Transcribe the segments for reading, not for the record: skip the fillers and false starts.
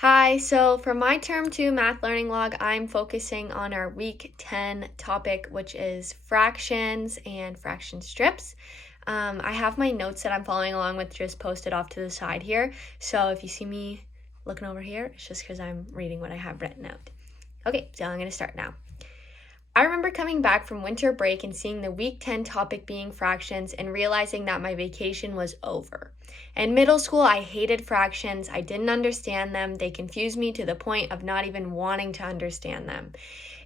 Hi, so for my Term 2 Math Learning Log, I'm focusing on our Week 10 topic, which is fractions and fraction strips. I have my notes that I'm following along with just posted off to the side here, so if you see me looking over here, it's just because I'm reading what I have written out. Okay, so I'm going to start now. I remember coming back from winter break and seeing the Week 10 topic being fractions and realizing that my vacation was over. In middle school, I hated fractions. I didn't understand them. They confused me to the point of not even wanting to understand them.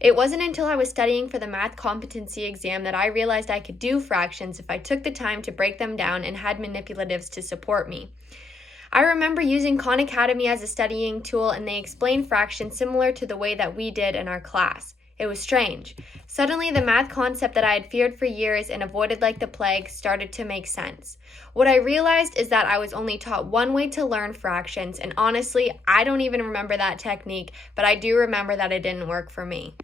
It wasn't until I was studying for the math competency exam that I realized I could do fractions if I took the time to break them down and had manipulatives to support me. I remember using Khan Academy as a studying tool, and they explained fractions similar to the way that we did in our class. It was strange. Suddenly, the math concept that I had feared for years and avoided like the plague started to make sense. What I realized is that I was only taught one way to learn fractions, and honestly, I don't even remember that technique, but I do remember that it didn't work for me.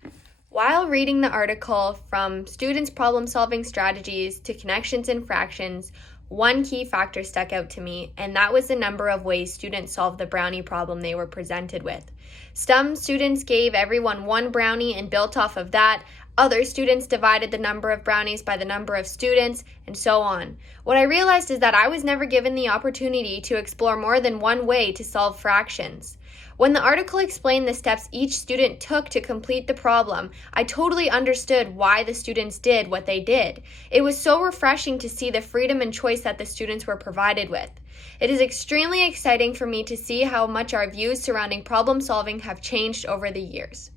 While reading the article, From Students' Problem-Solving Strategies to Connections in Fractions, one key factor stuck out to me, and that was the number of ways students solved the brownie problem they were presented with. Some students gave everyone one brownie and built off of that. Other students divided the number of brownies by the number of students, and so on. What I realized is that I was never given the opportunity to explore more than one way to solve fractions. When the article explained the steps each student took to complete the problem, I totally understood why the students did what they did. It was so refreshing to see the freedom and choice that the students were provided with. It is extremely exciting for me to see how much our views surrounding problem solving have changed over the years.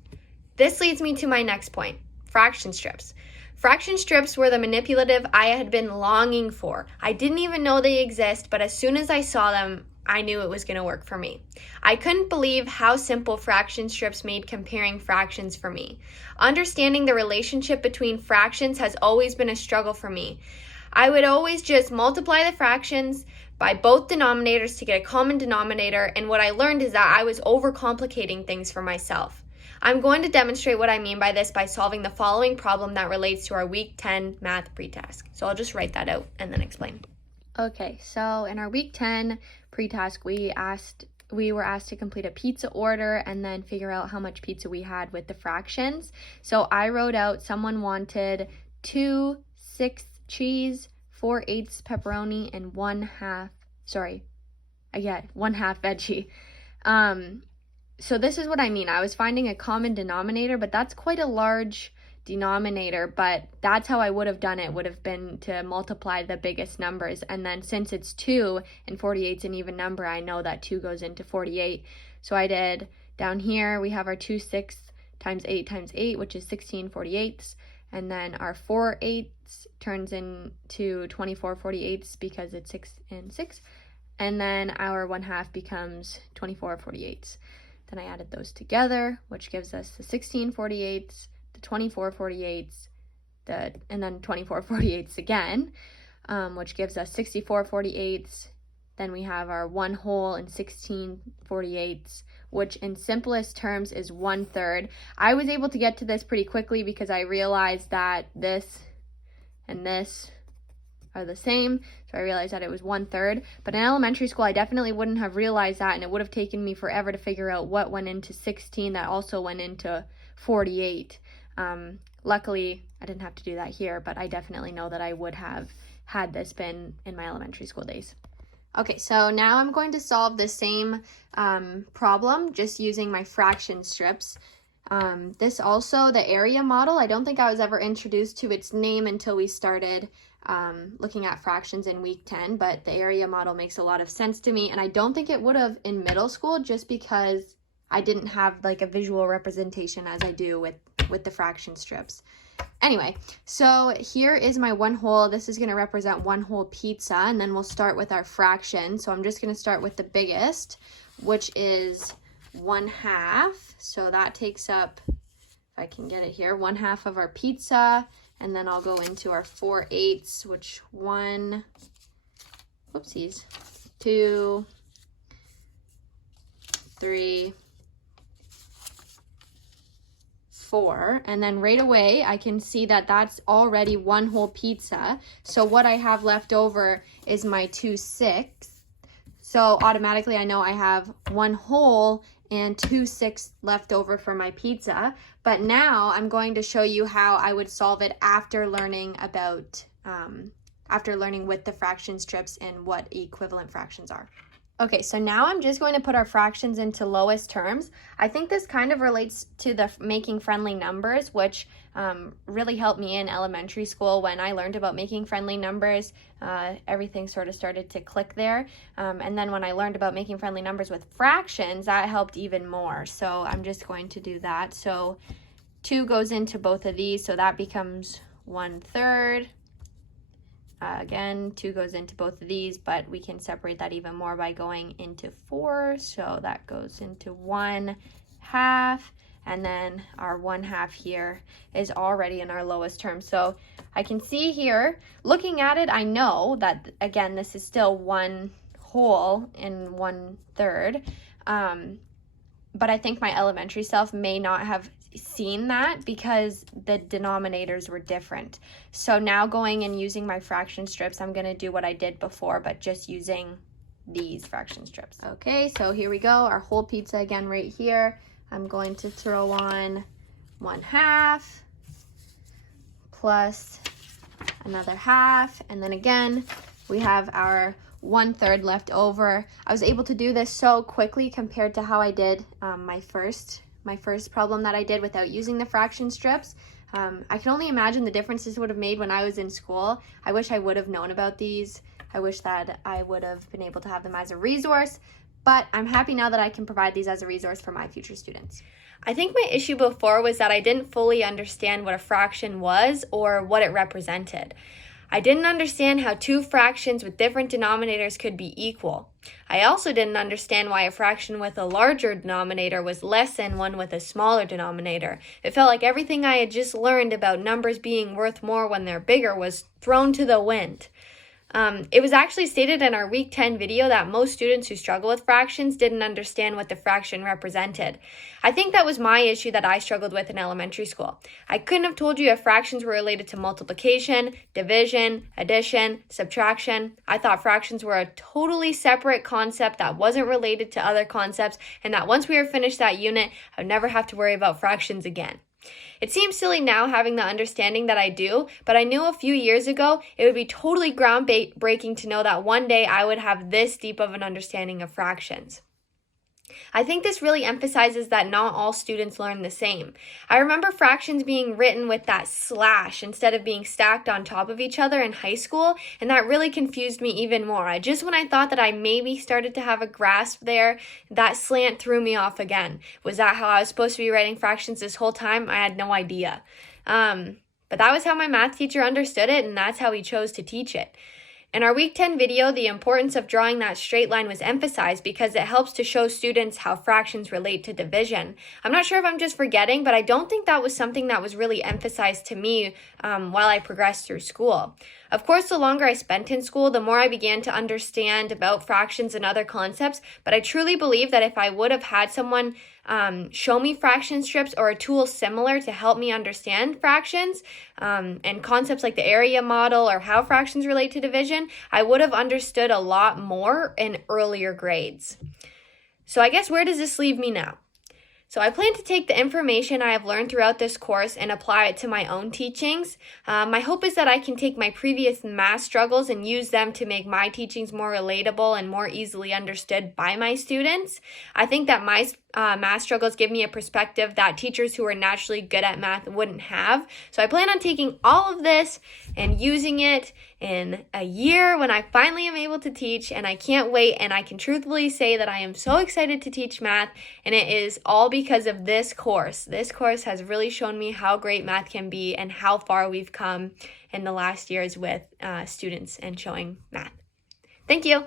This leads me to my next point, fraction strips. Fraction strips were the manipulative I had been longing for. I didn't even know they exist, but as soon as I saw them, I knew it was going to work for me. I couldn't believe how simple fraction strips made comparing fractions for me. Understanding the relationship between fractions has always been a struggle for me. I would always just multiply the fractions by both denominators to get a common denominator, and what I learned is that I was overcomplicating things for myself. I'm going to demonstrate what I mean by this by solving the following problem that relates to our Week 10 math pre-task. So I'll just write that out and then explain. Okay, so in our Week 10 pre-task, we were asked to complete a pizza order and then figure out how much pizza we had with the fractions. So I wrote out someone wanted 2/6 cheese, 4/8 pepperoni, and 1/2 veggie. So this is what I mean. I was finding a common denominator, but that's quite a large denominator, but that's how I would have done it, would have been to multiply the biggest numbers. And then since it's 2 and 48 is an even number, I know that 2 goes into 48. So I did, down here, we have our 2/6 times 8, which is 16/48. And then our 4/8 turns into 24/48 because it's 6 and 6. And then our 1/2 becomes 24/48. Then I added those together, which gives us the 16/48, the 24/48, and then 24/48 again, which gives us 64/48. Then we have our 1 whole and 16/48, which in simplest terms is 1/3. I was able to get to this pretty quickly because I realized that this and this are the same, so I realized that it was 1/3. But in elementary school, I definitely wouldn't have realized that, and it would have taken me forever to figure out what went into 16 that also went into 48. Luckily, I didn't have to do that here, but I definitely know that I would have had this been in my elementary school days. Okay, so now I'm going to solve the same problem, just using my fraction strips. This also, the area model, I don't think I was ever introduced to its name until we started looking at fractions in Week 10, but the area model makes a lot of sense to me, and I don't think it would have in middle school just because I didn't have like a visual representation as I do with the fraction strips. Anyway, so here is my 1 whole. This is going to represent 1 whole pizza, and then we'll start with our fraction. So I'm just going to start with the biggest, which is 1/2. So that takes up, if I can get it here, 1/2 of our pizza. And then I'll go into our 4/8, which 2, 3, 4. And then right away, I can see that that's already 1 whole pizza. So what I have left over is my 2/6. So automatically I know I have 1 whole and 2/6 left over for my pizza. But now I'm going to show you how I would solve it after learning about, after learning with the fraction strips and what equivalent fractions are. Okay, so now I'm just going to put our fractions into lowest terms. I think this kind of relates to the making friendly numbers, which really helped me in elementary school when I learned about making friendly numbers. Everything sort of started to click there. And then when I learned about making friendly numbers with fractions, that helped even more. So I'm just going to do that. So 2 goes into both of these, so that becomes 1/3. Again, 2 goes into both of these, but we can separate that even more by going into 4. So that goes into 1/2. And then our 1/2 here is already in our lowest term. So I can see here, looking at it, I know that, again, this is still 1 whole and 1/3. But I think my elementary self may not have seen that because the denominators were different. So now going and using my fraction strips, I'm going to do what I did before, but just using these fraction strips. Okay, so here we go. Our whole pizza again right here. I'm going to throw on 1/2 plus another 1/2. And then again, we have our 1/3 left over. I was able to do this so quickly compared to how I did my first problem that I did without using the fraction strips. I can only imagine the difference this would have made when I was in school. I wish I would have known about these. I wish that I would have been able to have them as a resource, but I'm happy now that I can provide these as a resource for my future students. I think my issue before was that I didn't fully understand what a fraction was or what it represented. I didn't understand how 2 fractions with different denominators could be equal. I also didn't understand why a fraction with a larger denominator was less than one with a smaller denominator. It felt like everything I had just learned about numbers being worth more when they're bigger was thrown to the wind. It was actually stated in our week 10 video that most students who struggle with fractions didn't understand what the fraction represented. I think that was my issue that I struggled with in elementary school. I couldn't have told you if fractions were related to multiplication, division, addition, subtraction. I thought fractions were a totally separate concept that wasn't related to other concepts, and that once we were finished that unit, I would never have to worry about fractions again. It seems silly now having the understanding that I do, but I knew a few years ago it would be totally groundbreaking to know that one day I would have this deep of an understanding of fractions. I think this really emphasizes that not all students learn the same. I remember fractions being written with that slash instead of being stacked on top of each other in high school, and that really confused me even more. When I thought that I maybe started to have a grasp there, that slant threw me off again. Was that how I was supposed to be writing fractions this whole time? I had no idea. But that was how my math teacher understood it, and that's how he chose to teach it. In our week 10 video, the importance of drawing that straight line was emphasized because it helps to show students how fractions relate to division. I'm not sure if I'm just forgetting, but I don't think that was something that was really emphasized to me while I progressed through school. Of course, the longer I spent in school, the more I began to understand about fractions and other concepts, but I truly believe that if I would have had someone show me fraction strips or a tool similar to help me understand fractions and concepts like the area model or how fractions relate to division, I would have understood a lot more in earlier grades. So I guess where does this leave me now? So I plan to take the information I have learned throughout this course and apply it to my own teachings. My hope is that I can take my previous math struggles and use them to make my teachings more relatable and more easily understood by my students. I think that my math struggles give me a perspective that teachers who are naturally good at math wouldn't have. So I plan on taking all of this and using it in a year when I finally am able to teach, and I can't wait, and I can truthfully say that I am so excited to teach math, and it is all because of this course. This course has really shown me how great math can be and how far we've come in the last years with students and showing math. Thank you.